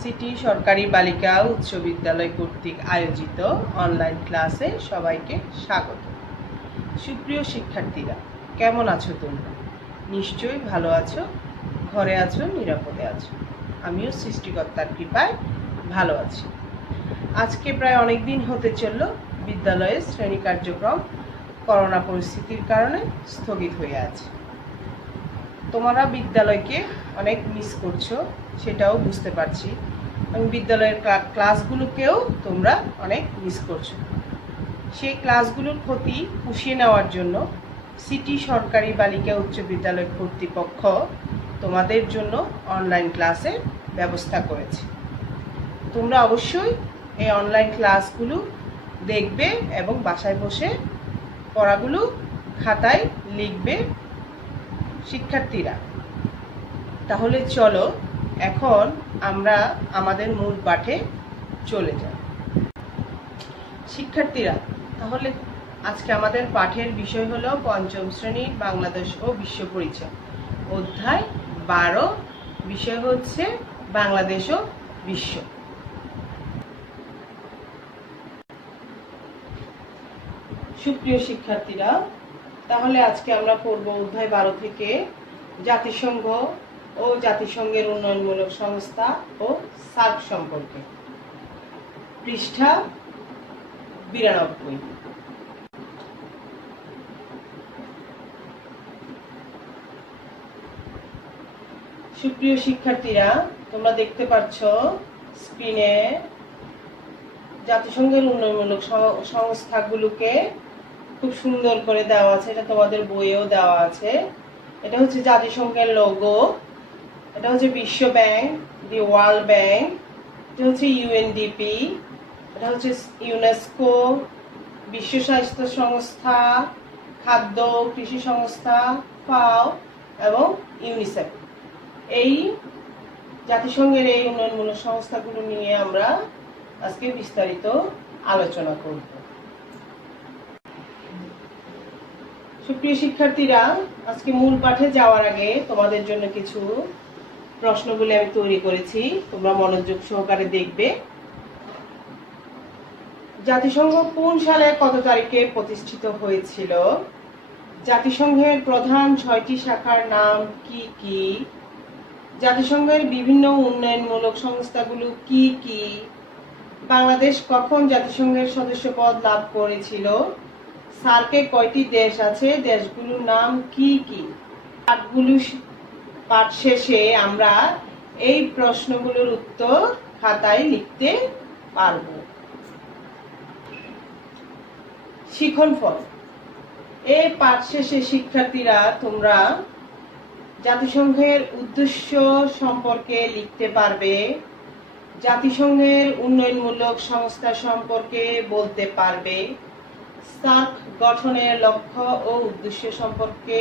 City সরকারি বালিকা উচ্চ বিদ্যালয় কর্তৃক আয়োজিত অনলাইন ক্লাসে সবাইকে স্বাগত। সুপ্রিয় শিক্ষার্থীরা, কেমন আছো তোমরা? নিশ্চয়ই ভালো আছো, ঘরে আছো, নিরাপদে আছো। আমিও সৃষ্টিকর্তার কৃপায় ভালো আছি। আজকে প্রায় অনেক দিন হতে চলল বিদ্যালয়ের শ্রেণী কার্যক্রম করোনা পরিস্থিতির কারণে স্থগিত হয়ে আছে। তোমরা বিদ্যালয়কে অনেক মিস করছো, সেটাও বুঝতে পারছি, এবং বিদ্যালয়ের ক্লাসগুলোকেও তোমরা অনেক মিস করছো। সেই ক্লাসগুলোর ক্ষতি পুষিয়ে নেওয়ার জন্য সিটি সরকারি বালিকা উচ্চ বিদ্যালয় কর্তৃপক্ষ তোমাদের জন্য অনলাইন ক্লাসের ব্যবস্থা করেছে। তোমরা অবশ্যই এই অনলাইন ক্লাসগুলো দেখবে এবং বাসায় বসে পড়াগুলো খাতায় লিখবে শিক্ষার্থীরা। তাহলে চলো এখন আমরা আমাদের মূল পাঠে চলে যাই। শিক্ষার্থীরা, তাহলে আজকে আমাদের পাঠের বিষয় হলো পঞ্চম শ্রেণীর বাংলাদেশ ও বিশ্ব পরিচয়, অধ্যায় 12, বিষয় হচ্ছে বাংলাদেশ ও বিশ্ব। সুপ্রিয় শিক্ষার্থীরা, তাহলে আজকে আমরা পড়ব অধ্যায় 12 থেকে জাতিসংঘ ও জাতিসংঘের উন্নয়নমূলক সংস্থা ও সার্ক সম্পর্কে, পৃষ্ঠা 92। সুপ্রিয় শিক্ষার্থীরা, তোমরা দেখতে পাচ্ছ স্ক্রিনে জাতিসংঘের উন্নয়নমূলক সংস্থাগুলোকে খুব সুন্দর করে দেওয়া আছে। এটা তোমাদের বইয়েও দেওয়া আছে। এটা হচ্ছে জাতিসংঘের লোগো, এটা হচ্ছে বিশ্ব ব্যাংক, দি ওয়ার্ল্ড ব্যাংক, এটা হচ্ছে ইউএনডিপি, এটা হচ্ছে ইউনেস্কো, বিশ্ব স্বাস্থ্য সংস্থা, খাদ্য কৃষি সংস্থা, ফাও এবং ইউনিসেফ। এই জাতিসংঘের এই উন্নয়নমূলক সংস্থাগুলো নিয়ে আমরা আজকে বিস্তারিত আলোচনা করব। সুপ্রিয় শিক্ষার্থীরা, আজকে মূল পাঠে যাওয়ার আগে তোমাদের জন্য কিছু প্রশ্নগুলি আমি তৈরি করেছি, তোমরা মনোযোগ সহকারে দেখবে। জাতিসংঘ কোন সালে কত তারিখে প্রতিষ্ঠিত হয়েছিল? জাতিসংঘের প্রধান 6টি শাখার নাম কি কি? জাতিসংঘের বিভিন্ন উন্নয়নমূলক সংস্থাগুলো কি কি? বাংলাদেশ কখন জাতিসংঘের সদস্যপদ লাভ করেছিল? সার্কে কয়টি দেশ আছে? দেশগুলোর নাম কি কি? পাঠ শেষে আমরা এই প্রশ্নগুলোর উত্তর খাতায় লিখতে পারব। শিক্ষণফল। এই পাঠ শেষে শিক্ষার্থীরা তোমরা জাতিসংঘের উদ্দেশ্য সম্পর্কে লিখতে পারবে, জাতিসংঘের উন্নয়নমূলক সংস্থা সম্পর্কে বলতে পারবে, সার্ক গঠনের লক্ষ্য ও উদ্দেশ্য সম্পর্কে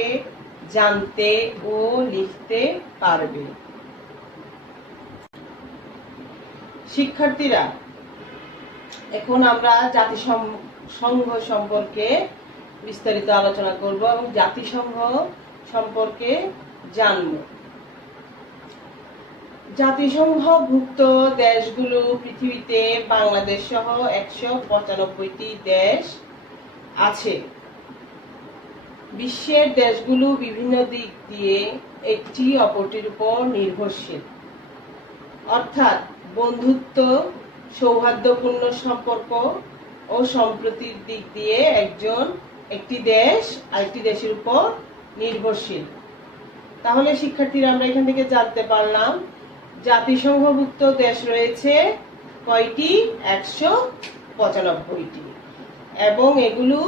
জানতে ও লিখতে পারবে। শিক্ষার্থীরা, এখন আমরা জাতিসংঘ সম্পর্কে বিস্তারিত আলোচনা করব এবং জাতিসংঘ সম্পর্কে জানব। জাতিসংঘভুক্ত দেশগুলো পৃথিবীতে বাংলাদেশ সহ 195টি দেশ আছে। বিশ্বের দেশগুলো বিভিন্ন দিক দিয়ে একটি অপরটির উপর নির্ভরশীল, অর্থাৎ বন্ধুত্ব, সৌহার্দ্যপূর্ণ সম্পর্ক ও সম্প্রীতির দিক দিয়ে একটি দেশ আরেকটি দেশের উপর নির্ভরশীল। তাহলে শিক্ষার্থীরা, আমরা এখান থেকে জানতে পারলাম জাতিসংঘভুক্ত দেশ রয়েছে কয়টি? 195টি, এবং এগুলো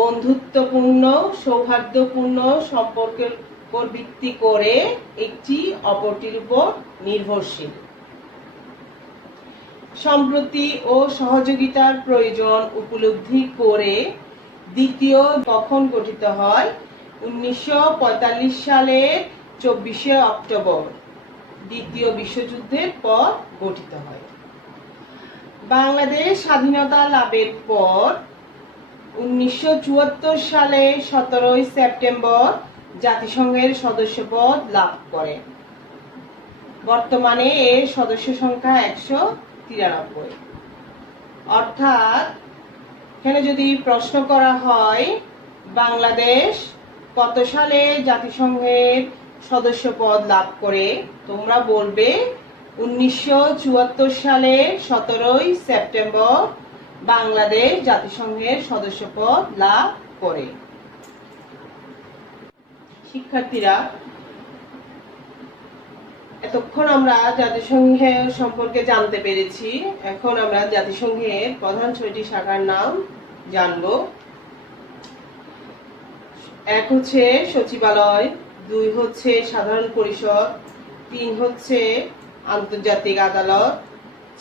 বন্ধুত্বপূর্ণ, সৌহার্দ্যপূর্ণ সম্পর্কের উপর ভিত্তি করে একটি অপরটির উপর নির্ভরশীল। সম্প্রতি ও সহযোগিতার প্রয়োজন উপলব্ধি করে দ্বিতীয় কখন গঠিত হয়? 1945 সালের 24শে অক্টোবর, দ্বিতীয় বিশ্বযুদ্ধের পর গঠিত হয়। বাংলাদেশ স্বাধীনতা লাভের পর 1974 সালে 17 সেপ্টেম্বর জাতিসংঘের সদস্যপদ লাভ করে। বর্তমানে এর সদস্য সংখ্যা 193। অর্থাৎ এখানে যদি প্রশ্ন করা হয় বাংলাদেশ কত সালে জাতিসংঘের সদস্য পদ লাভ করে, তোমরা বলবে 1974 সালের 17 সেপ্টেম্বর বাংলাদেশ জাতিসংঘের সদস্য পদ লাভ করে। শিক্ষার্থীরা, এতক্ষণ আমরা জাতিসংঘের সম্পর্কে জানতে পেরেছি। এখন আমরা জাতিসংঘের প্রধান 6টি শাখার নাম জানব। 1 হচ্ছে সচিবালয়, 2 হচ্ছে সাধারণ পরিষদ, 3 হচ্ছে আন্তর্জাতিক আদালত,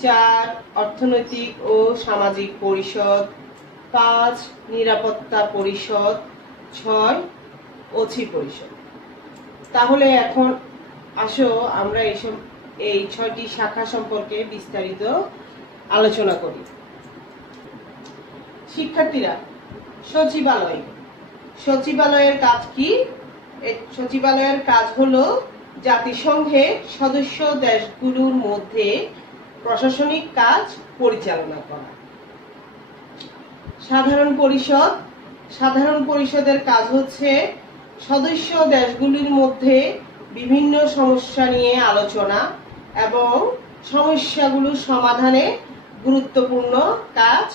4 অর্থনৈতিক ও সামাজিক পরিষদ, 5 নিরাপত্তা পরিষদ, 6 অছি পরিষদ। তাহলে এখন আসো আমরা এই 6টি শাখা সম্পর্কে বিস্তারিত আলোচনা করি। শিক্ষার্থীরা, সচিবালয়ের কাজ কি? সচিবালয়ের কাজ হলো জাতিসংঘের সদস্য দেশগুলোর মধ্যে প্রশাসনিক কাজ পরিচালনা করা। সাধারণ পরিষদের কাজ হচ্ছে সদস্য দেশগুলির মধ্যে বিভিন্ন সমস্যা নিয়ে আলোচনা এবং সমস্যাগুলো সমাধানে গুরুত্বপূর্ণ কাজ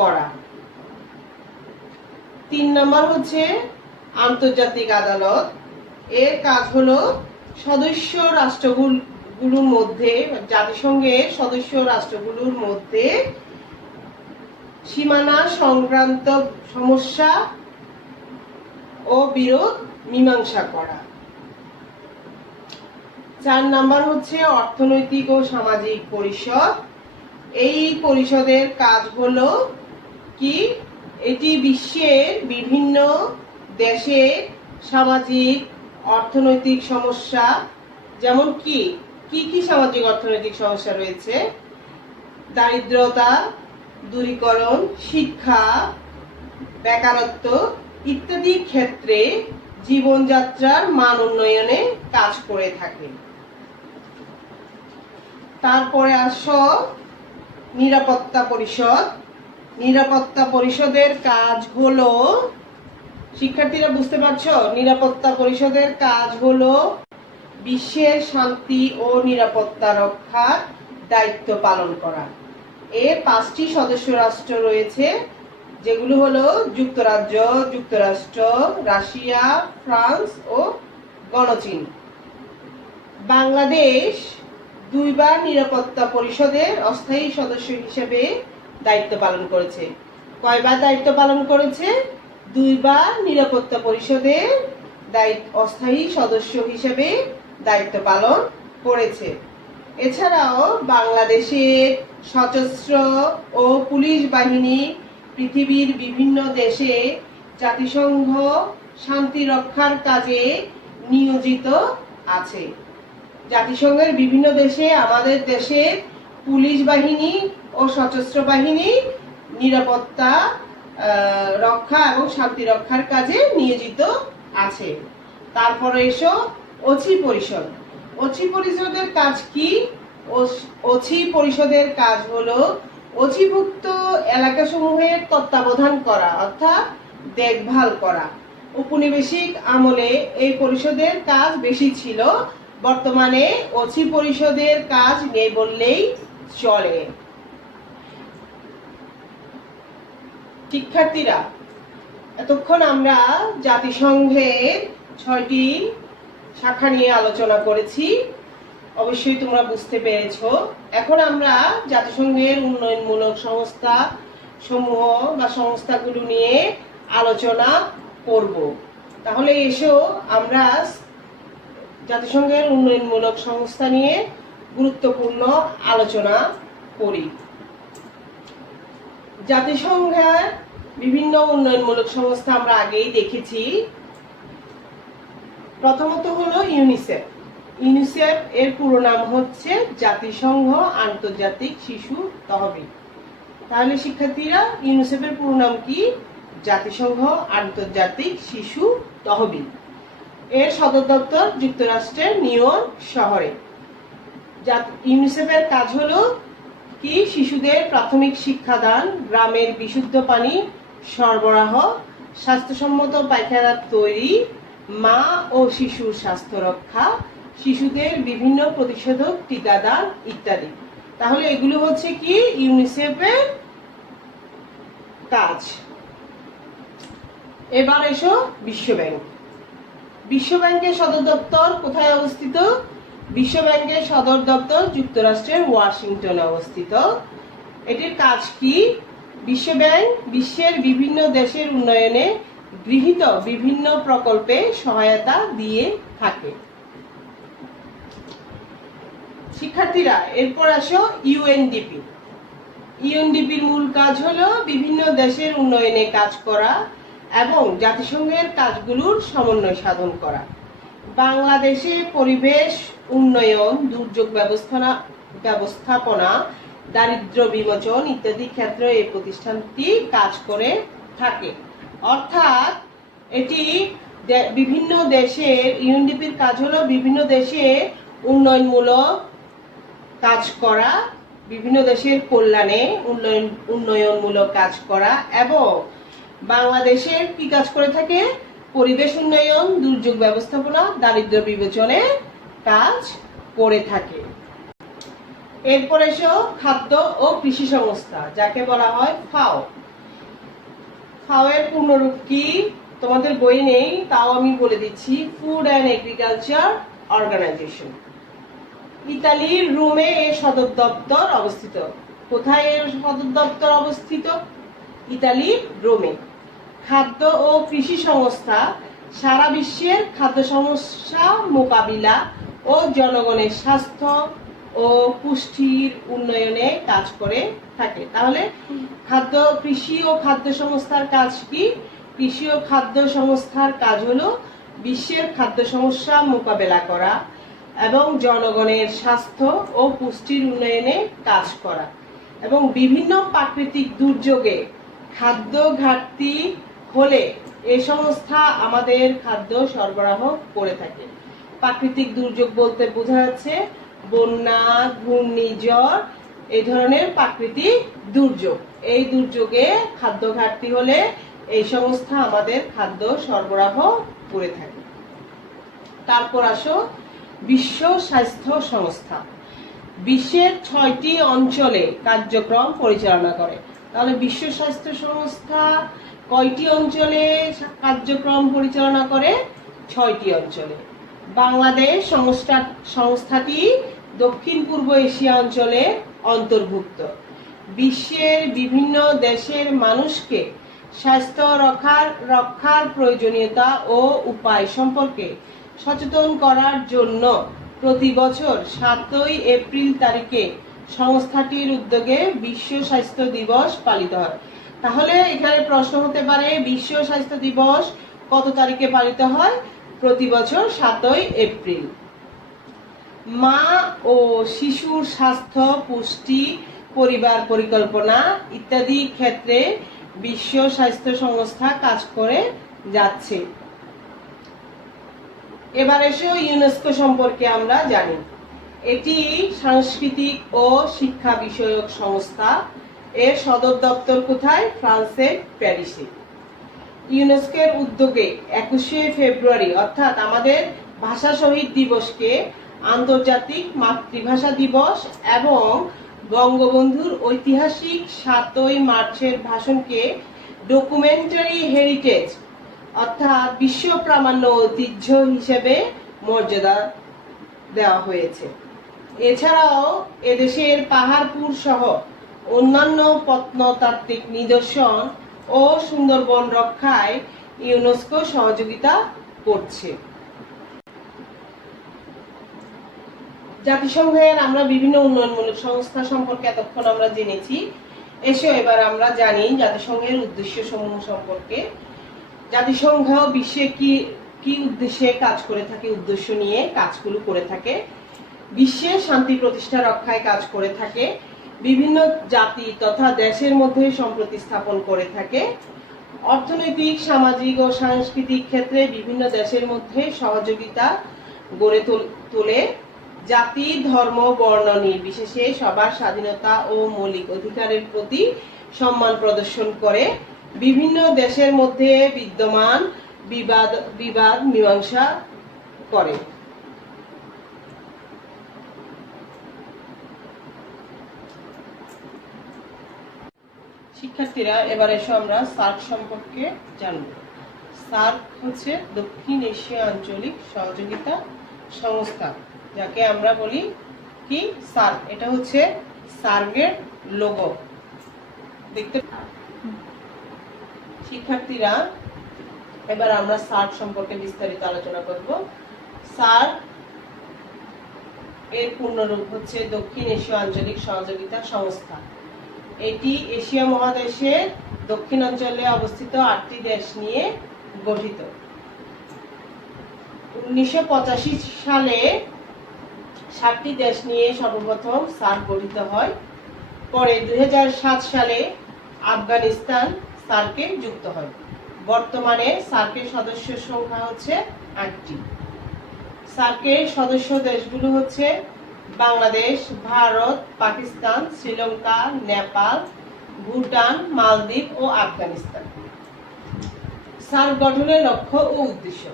করা। 3 নম্বর হচ্ছে আন্তর্জাতিক আদালত। এর কাজ হলো সদস্য রাষ্ট্রগুলোর মধ্যে, জাতিসংঘের সদস্য রাষ্ট্রগুলোর মধ্যে সীমানা সংক্রান্ত সমস্যা ও বিরোধ মীমাংসা করা। 4 নম্বর হচ্ছে অর্থনৈতিক ও সামাজিক পরিষদ। এই পরিষদের কাজ হলো কি? এটি বিশ্বের বিভিন্ন দেশে সামাজিক অর্থনৈতিক সমস্যা, যেমন কি সামাজিক অর্থনৈতিক সমস্যা রয়েছে, দারিদ্রতা দূরীকরণ, শিক্ষা, বেকারত্ব ইত্যাদি ক্ষেত্রে জীবনযাত্রার মান উন্নয়নে কাজ করে থাকে। তারপরে আসো নিরাপত্তা পরিষদ। নিরাপত্তা পরিষদের কাজ হলো, শিক্ষার্থীরা বুঝতে পারছো, নিরাপত্তা পরিষদের কাজ হলো বিশ্বের শান্তি ও নিরাপত্তা রক্ষার দায়িত্ব পালন করা। এর 5টি সদস্য রাষ্ট্র রয়েছে, যেগুলো হলো যুক্তরাজ্য, যুক্তরাষ্ট্র, রাশিয়া, ফ্রান্স ও গণচীন। বাংলাদেশ 2 বার নিরাপত্তা পরিষদের অস্থায়ী সদস্য হিসেবে দায়িত্ব পালন করেছে। কয়বার দায়িত্ব পালন করেছে? 2 বার নিরাপত্তা পরিষদের অস্থায়ী সদস্য হিসেবে দায়িত্ব পালন করেছে। এছাড়াও বাংলাদেশের সশস্ত্র ও পুলিশ বাহিনী পৃথিবীর বিভিন্ন দেশে জাতিসংঘ শান্তি রক্ষার কাজে নিয়োজিত আছে। জাতিসংঘের বিভিন্ন দেশে আমাদের দেশের পুলিশ বাহিনী ও সশস্ত্র বাহিনী নিরাপত্তা রক্ষা এবং শান্তি রক্ষার কাজে নিয়োজিত আছে। তারপরে এসো অছি পরিষদ। অছি পরিষদের কাজ কি? অছি পরিষদের কাজ হলো অছিভুক্ত এলাকাসমূহের তত্ত্বাবধান করা, অর্থাৎ দেখভাল করা। উপনিবেশিক আমলে এই পরিষদের কাজ বেশি ছিল, বর্তমানে অছি পরিষদের কাজ নেই বললেই চলে। শিক্ষার্থীরা, এতক্ষণ আমরা জাতিসংঘের 6টি শাখা নিয়ে আলোচনা করেছি, অবশ্যই তোমরা বুঝতে পেরেছো। এখন আমরা জাতিসংঘের উন্নয়নমূলক সংস্থা সমূহ বা সংস্থাগুলো নিয়ে আলোচনা করব। তাহলে এসো আমরা জাতিসংঘের উন্নয়নমূলক সংস্থা নিয়ে গুরুত্বপূর্ণ আলোচনা করি। জাতিসংঘের বিভিন্ন উন্নয়নমূলক সংস্থা আমরা আগেই দেখেছি। প্রথমত হলো ইউনিসেফ। ইউনিসেফ এর পুরো নাম হচ্ছে জাতিসংঘ আন্তর্জাতিক শিশু তহবিল। তাহলে শিক্ষার্থীরা, ইউনিসেফের পুরো নাম কি? জাতিসংঘ আন্তর্জাতিক শিশু তহবিল। এর সদর দপ্তর যুক্তরাষ্ট্রের নিউ ইয়র্ক শহরে। ইউনিসেফের কাজ হলো কি? শিশুদের প্রাথমিক শিক্ষাদান, গ্রামের বিশুদ্ধ পানি সরবরাহ, স্বাস্থ্যসম্মত পায়খানা তৈরি, মা ও শিশুর স্বাস্থ্য রক্ষা, শিশুদের বিভিন্ন প্রতিষেধক টিকাদান ইত্যাদি। তাহলে এগুলো হচ্ছে কি ইউনিসেফের কাজ। এবার এসো বিশ্ব ব্যাংক। বিশ্ব ব্যাংকের সদর দপ্তর কোথায় অবস্থিত? বিশ্ব ব্যাংকের সদর দপ্তর যুক্তরাষ্ট্রের ওয়াশিংটনে অবস্থিত। এটির কাজ কি? বিশ্ব ব্যাংক বিশ্বের বিভিন্ন দেশের উন্নয়নে গৃহীত বিভিন্ন প্রকল্পে সহায়তা দিয়ে থাকে। শিক্ষার্থীরা, এরপর আসো ইউএনডিপি। ইউএনডিপির মূল কাজ হলো বিভিন্ন দেশের উন্নয়নে কাজ করা এবং জাতিসংঘের কাজগুলোর সমন্বয় সাধন করা। বাংলাদেশে পরিবেশ উন্নয়ন, দুর্যোগ ব্যবস্থাপনা, দারিদ্র্য বিমোচন ইত্যাদি ক্ষেত্রে এই প্রতিষ্ঠানটি কাজ করে থাকে। অর্থাৎ এটি বিভিন্ন দেশের, ইউএনডিপির কাজ হলো বিভিন্ন দেশে উন্নয়নমূলক কাজ করা, বিভিন্ন দেশের কল্যাণে উন্নয়নমূলক কাজ করা এবং বাংলাদেশের কি কাজ করে থাকে? পরিবেশ উন্নয়ন, দুর্যোগ ব্যবস্থাপনা, দারিদ্র্য বিমোচনে কাজ করে থাকে। এরপর এসো খাদ্য ও কৃষি সংস্থা, যাকে বলা হয় ফাও। ফাও এর পূর্ণরূপ কি তোমাদের বই নেই, তাও আমি বলে দিচ্ছি, ফুড অ্যান্ড এগ্রিকালচার অর্গানাইজেশন। ইতালির রোমে এর সদর দপ্তর অবস্থিত। কোথায় এর সদর দপ্তর অবস্থিত? ইতালির রোমে। খাদ্য ও কৃষি সংস্থা সারা বিশ্বের খাদ্য সমস্যা মোকাবিলা ও জনগণের স্বাস্থ্য ও পুষ্টির উন্নয়নে কাজ করে থাকে। তাহলে কৃষি ও খাদ্য সংস্থার কাজ কি? কৃষি ও খাদ্য সংস্থার কাজ হলো বিশ্বের খাদ্য সমস্যা মোকাবেলা করা এবং জনগণের স্বাস্থ্য ও পুষ্টির উন্নয়নে কাজ করা এবং বিভিন্ন প্রাকৃতিক দুর্যোগে খাদ্য ঘাটতি হলে এই সংস্থা আমাদের খাদ্য সরবরাহ করে থাকে। প্রাকৃতিক দুর্যোগ বলতে বোঝা যাচ্ছে বন্যা, ঘূর্ণিঝড়, এই ধরনের প্রাকৃতিক দুর্যোগ। এই দুর্যোগে খাদ্য ঘাটতি হলে এই সংস্থা আমাদের খাদ্য সরবরাহ করে থাকে। তারপর আসো বিশ্ব স্বাস্থ্য সংস্থা। বিশ্বের 6টি অঞ্চলে কার্যক্রম পরিচালনা করে। তাহলে বিশ্ব স্বাস্থ্য সংস্থা কয়টি অঞ্চলে কার্যক্রম পরিচালনা করে? 6টি অঞ্চলে। বাংলাদেশ সংস্থাটি দক্ষিণ পূর্ব এশিয়া অঞ্চলে অন্তর্ভুক্ত। বিশ্বের বিভিন্ন দেশের মানুষকে স্বাস্থ্য রক্ষার প্রয়োজনীয়তা ও উপায় সম্পর্কে সচেতন করার জন্য প্রতি বছর 7ই এপ্রিল তারিখে সংস্থাটির উদ্যোগে বিশ্ব স্বাস্থ্য দিবস পালিত হয়। তাহলে এখানে প্রশ্ন হতে পারে, বিশ্ব স্বাস্থ্য দিবস কত তারিখে পালিত হয়? প্রতি বছর 7ই এপ্রিল। মা ও শিশুর স্বাস্থ্য, পুষ্টি, পরিবার পরিকল্পনা ইত্যাদি ক্ষেত্রে বিশ্ব স্বাস্থ্য সংস্থা কাজ করে যাচ্ছে। এবার এসো ইউনেস্কো সম্পর্কে আমরা জানি। এটি সাংস্কৃতিক ও শিক্ষা বিষয়ক সংস্থা। এর সদর দপ্তর কোথায়? ফ্রান্সের প্যারিসে। ইউনেস্কোর উদ্যোগে 21শে ফেব্রুয়ারি অর্থাৎ আমাদের ভাষা শহীদ দিবসকে আন্তর্জাতিক মাতৃভাষা দিবস এবং বঙ্গবন্ধুর ঐতিহাসিক 7ই মার্চের ভাষণকে ডকুমেন্টারি হেরিটেজ অর্থাৎ বিশ্ব প্রামাণ্য ঐতিহ্য হিসেবে মর্যাদা দেওয়া হয়েছে। এছাড়াও এদেশের পাহাড়পুর সহ অন্যান্য প্রত্নতাত্ত্বিক নিদর্শন ও সুন্দরবন রক্ষায় ইউনেস্কো সহযোগিতা করছে। জাতিসংঘের আমরা বিভিন্ন উন্নয়নমূলক সংস্থা সম্পর্কে এতক্ষণ আমরা জেনেছি। এসো এবার আমরা জানি জাতিসংঘের উদ্দেশ্য সমূহ সম্পর্কে। জাতিসংঘ বিশ্বে কি উদ্দেশ্যে কাজ করে থাকে, উদ্দেশ্য নিয়ে কাজগুলো করে থাকে। বিশ্বে শান্তি প্রতিষ্ঠা রক্ষায় কাজ করে থাকে, বিভিন্ন জাতি তথা দেশের মধ্যে সম্প্রীতি স্থাপন করে থাকে, অর্থনৈতিক, সামাজিক ও সাংস্কৃতিক ক্ষেত্রে বিভিন্ন দেশের মধ্যে সহযোগিতা গড়ে তোলে, জাতি, ধর্ম, বর্ণ নির্বিশেষে সবার স্বাধীনতা ও মৌলিক অধিকারের প্রতি সম্মান প্রদর্শন করে বিভিন্ন দেশের মধ্যে বিদ্যমান বিবাদ মীমাংসা করে। শিক্ষার্থীরা, এবার এসো আমরা সার্ক সম্পর্কে জানব। সার্ক হচ্ছে দক্ষিণ এশিয়া আঞ্চলিক সহযোগিতা সংস্থা, যাকে আমরা বলি কি সার্ক। এটা হচ্ছে সার্কের লোগো দেখতে। শিক্ষার্থীরা, এবার আমরা সার্ক সম্পর্কে বিস্তারিত আলোচনা করব। সার্ক এর পূর্ণরূপ হচ্ছে দক্ষিণ এশীয় আঞ্চলিক সহযোগিতা সংস্থা। এটি এশিয়া মহাদেশের দক্ষিণাঞ্চলে অবস্থিত 8টি দেশ নিয়ে গঠিত। 1985 সালে 7টি দেশ নিয়ে সর্বপ্রথম সার্ক গঠিত হয়। পরে 2007 সালে আফগানিস্তান সার্কে যুক্ত হয়। বর্তমানে সার্কের সদস্য সংখ্যা হচ্ছে 8টি। সার্কের সদস্য দেশগুলো হচ্ছে বাংলাদেশ, ভারত, পাকিস্তান, শ্রীলঙ্কা, নেপাল, ভুটান, মালদ্বীপ ও আফগানিস্তান। সার্ক গঠনের লক্ষ্য ও উদ্দেশ্য: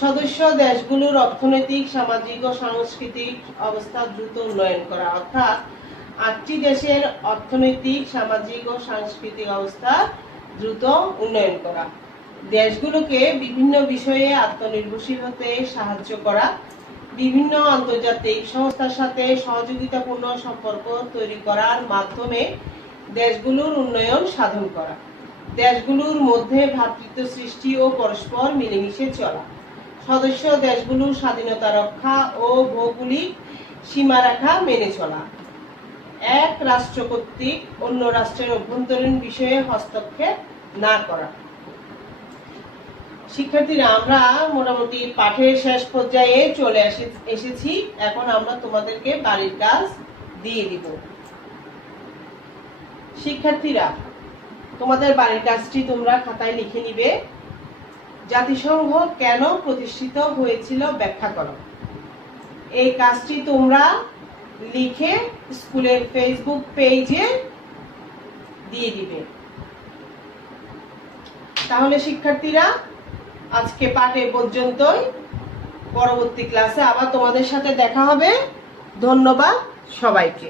সদস্য দেশগুলোর অর্থনৈতিক, সামাজিক ও সাংস্কৃতিক অবস্থা দ্রুত উন্নয়ন করা, অর্থাৎ 8টি দেশের অর্থনৈতিক, সামাজিক ও সাংস্কৃতিক অবস্থা দ্রুত উন্নয়ন করা, দেশগুলোকে বিভিন্ন বিষয়ে আত্মনির্ভরশীল হতে সাহায্য করা, বিভিন্ন আন্তর্জাতিক সংস্থার সাথে সহযোগিতাপূর্ণ সম্পর্ক তৈরি করার মাধ্যমে দেশগুলোর উন্নয়ন সাধন করা, দেশগুলোর মধ্যে ভ্রাতৃত্ব সৃষ্টি ও পরস্পর মিলেমিশে চলা, সদস্য দেশগুলোর স্বাধীনতা রক্ষা ও ভৌগোলিক সীমারেখা মেনে চলা, এক রাষ্ট্র কর্তৃক অন্য রাষ্ট্রের অভ্যন্তরীণ বিষয়ে হস্তক্ষেপ না করা। শিক্ষার্থীরা, আমরা মোটামুটি পাঠের শেষ পর্যায়ে চলে এসেছি। এখন আমরা তোমাদেরকে বাড়ির কাজ দিয়ে দিব। শিক্ষার্থীরা, তোমাদের বাড়ির কাজটি তোমরা খাতায় লিখে নিবে। জাতিসংঘ কেন প্রতিষ্ঠিত হয়েছিল ব্যাখ্যা করো। এই কাজটি তোমরা লিখে স্কুলের ফেসবুক পেজে দিয়ে দিবে। তাহলে শিক্ষার্থীরা, আজকে পাঠ এ পর্যন্তই। পরবর্তী ক্লাসে আবার তোমাদের সাথে দেখা হবে। ধন্যবাদ সবাইকে।